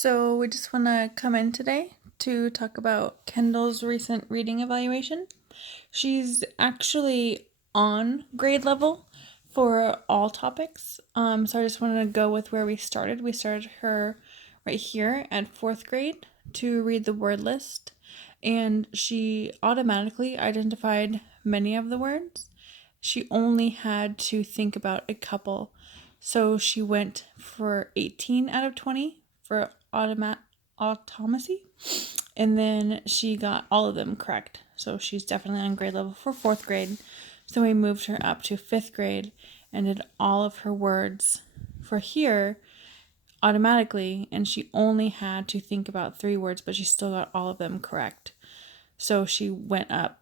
So we just want to come in today to talk about Kendall's recent reading evaluation. She's actually on grade level for all topics. So I just wanted to go with where we started. We started her right here at fourth grade to read the word list, and she automatically identified many of the words. She only had to think about a couple. So she went for 18 out of 20 for automacy, and then she got all of them correct. So she's definitely on grade level for fourth grade. So we moved her up to fifth grade and did all of her words for here automatically, and she only had to think about 3 words, but she still got all of them correct. So she went up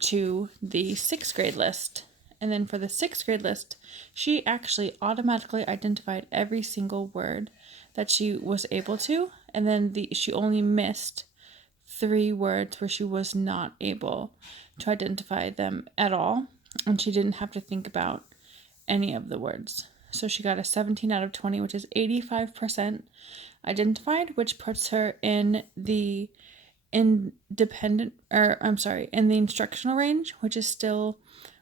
to the sixth grade list. And then for the sixth grade list, she actually automatically identified every single word that she was able to. And then she only missed 3 words where she was not able to identify them at all. And she didn't have to think about any of the words. So she got a 17 out of 20, which is 85% identified, which puts her in the in the instructional range, which is still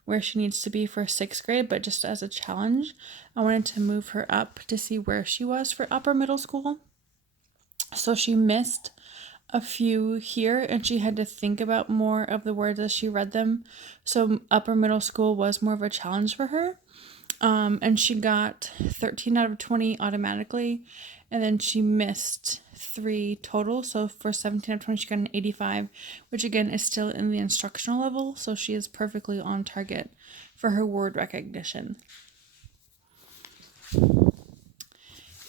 where she needs to be for sixth grade, but just as a challenge, I wanted to move her up to see where she was for upper middle school. So she missed a few here, and she had to think about more of the words as she read them. So upper middle school was more of a challenge for her. And she got 13 out of 20 automatically, and then she missed 3 total. So for 17 out of 20, she got an 85, which again is still in the instructional level, so she is perfectly on target for her word recognition.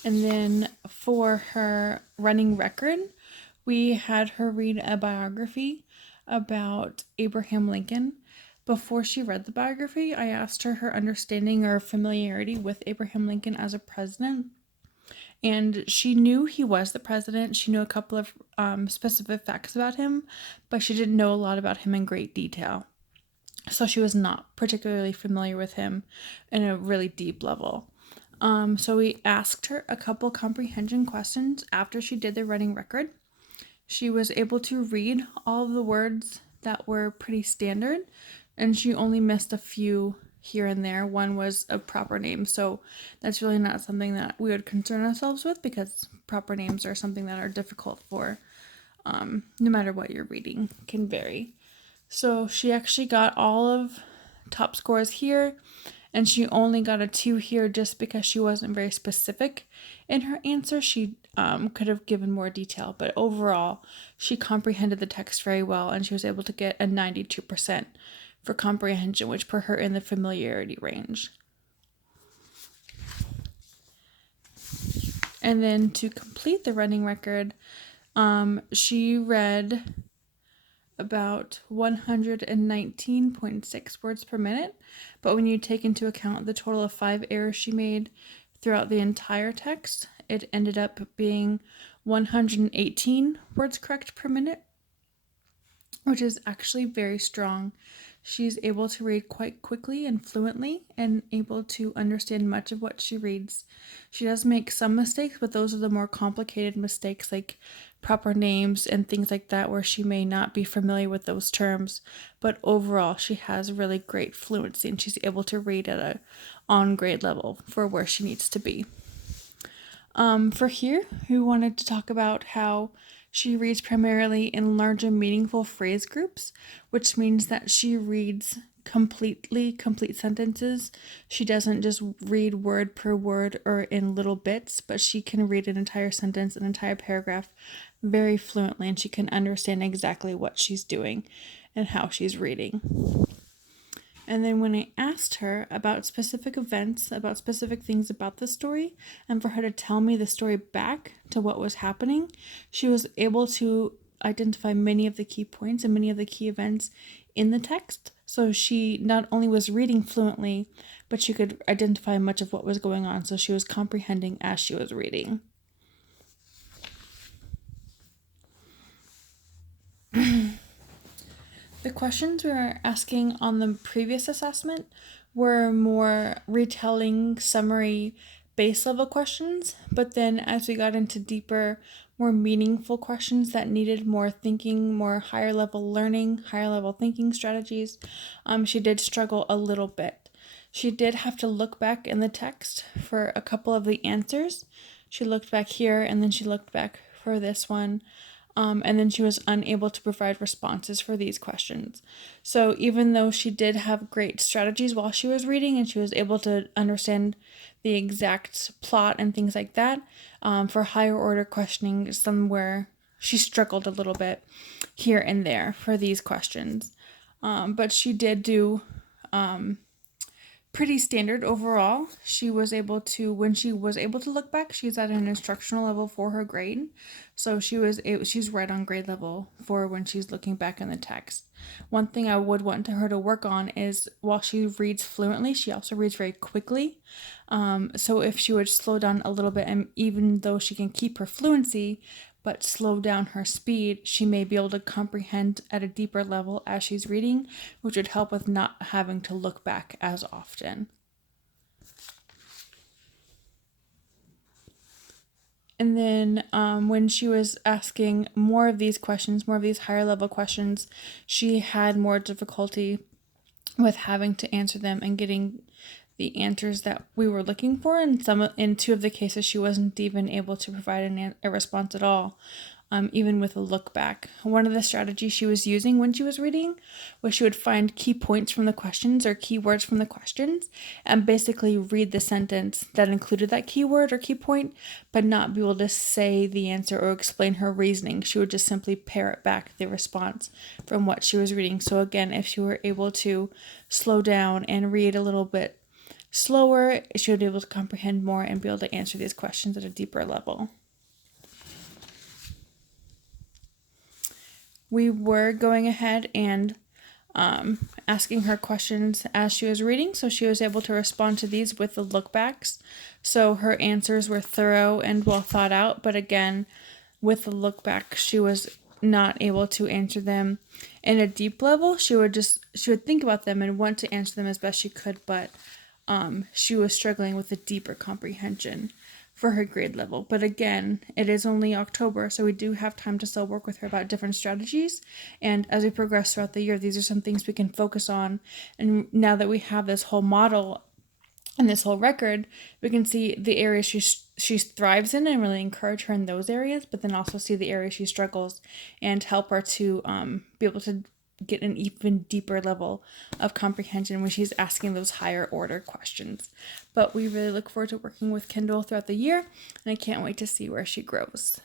And then for her running record, we had her read a biography about Abraham Lincoln. Before she read the biography, I asked her understanding or familiarity with Abraham Lincoln as a president. And she knew he was the president. She knew a couple of specific facts about him, but she didn't know a lot about him in great detail. So she was not particularly familiar with him in a really deep level. So we asked her a couple comprehension questions after she did the running record. She was able to read all of the words that were pretty standard, and she only missed a few here and there. One was a proper name, so that's really not something that we would concern ourselves with, because proper names are something that are difficult for no matter what you're reading, can vary. So she actually got all of top scores here, and she only got a 2 here just because she wasn't very specific in her answer. She could have given more detail, but overall she comprehended the text very well, and she was able to get a 92% for comprehension, which put her in the familiarity range. And then to complete the running record, she read about 119.6 words per minute, but when you take into account the total of 5 errors she made throughout the entire text, it ended up being 118 words correct per minute, which is actually very strong. She's able to read quite quickly and fluently, and able to understand much of what she reads. She does make some mistakes, but those are the more complicated mistakes, like proper names and things like that, where she may not be familiar with those terms. But overall, she has really great fluency, and she's able to read at a on-grade level for where she needs to be. For here, we wanted to talk about how she reads primarily in large and meaningful phrase groups, which means that she reads complete sentences. She doesn't just read word per word or in little bits, but she can read an entire sentence, an entire paragraph very fluently, and she can understand exactly what she's doing and how she's reading. And then when I asked her about specific events, about specific things about the story, and for her to tell me the story back to what was happening, she was able to identify many of the key points and many of the key events in the text. So she not only was reading fluently, but she could identify much of what was going on. So she was comprehending as she was reading. The questions we were asking on the previous assessment were more retelling, summary, base level questions, but then as we got into deeper, more meaningful questions that needed more thinking, more higher level learning, higher level thinking strategies, she did struggle a little bit. She did have to look back in the text for a couple of the answers. She looked back here and then she looked back for this one. And then she was unable to provide responses for these questions. So even though she did have great strategies while she was reading and she was able to understand the exact plot and things like that, for higher order questioning, somewhere she struggled a little bit here and there for these questions. But she did do pretty standard overall. She was able to, when she was able to look back, she's at an instructional level for her grade. So she's right on grade level for when she's looking back in the text. One thing I would want her to work on is while she reads fluently, she also reads very quickly. So if she would slow down a little bit, and even though she can keep her fluency, but slow down her speed, she may be able to comprehend at a deeper level as she's reading, which would help with not having to look back as often. And then when she was asking more of these questions, more of these higher level questions, she had more difficulty with having to answer them and getting the answers that we were looking for. And in two of the cases, she wasn't even able to provide a response at all, even with a look back. One of the strategies she was using when she was reading was she would find key points from the questions or keywords from the questions and basically read the sentence that included that keyword or key point, but not be able to say the answer or explain her reasoning. She would just simply parrot back the response from what she was reading. So again, if she were able to slow down and read a little bit slower, she would be able to comprehend more and be able to answer these questions at a deeper level. We were going ahead and asking her questions as she was reading, so she was able to respond to these with the lookbacks. So her answers were thorough and well thought out, but again, with the lookback, she was not able to answer them in a deep level. She would think about them and want to answer them as best she could, but she was struggling with a deeper comprehension for her grade level. But again, it is only October, so we do have time to still work with her about different strategies. And as we progress throughout the year, these are some things we can focus on. And now that we have this whole model and this whole record, we can see the areas she thrives in and really encourage her in those areas, but then also see the areas she struggles and help her to be able to get an even deeper level of comprehension when she's asking those higher order questions. But we really look forward to working with Kendall throughout the year, and I can't wait to see where she grows.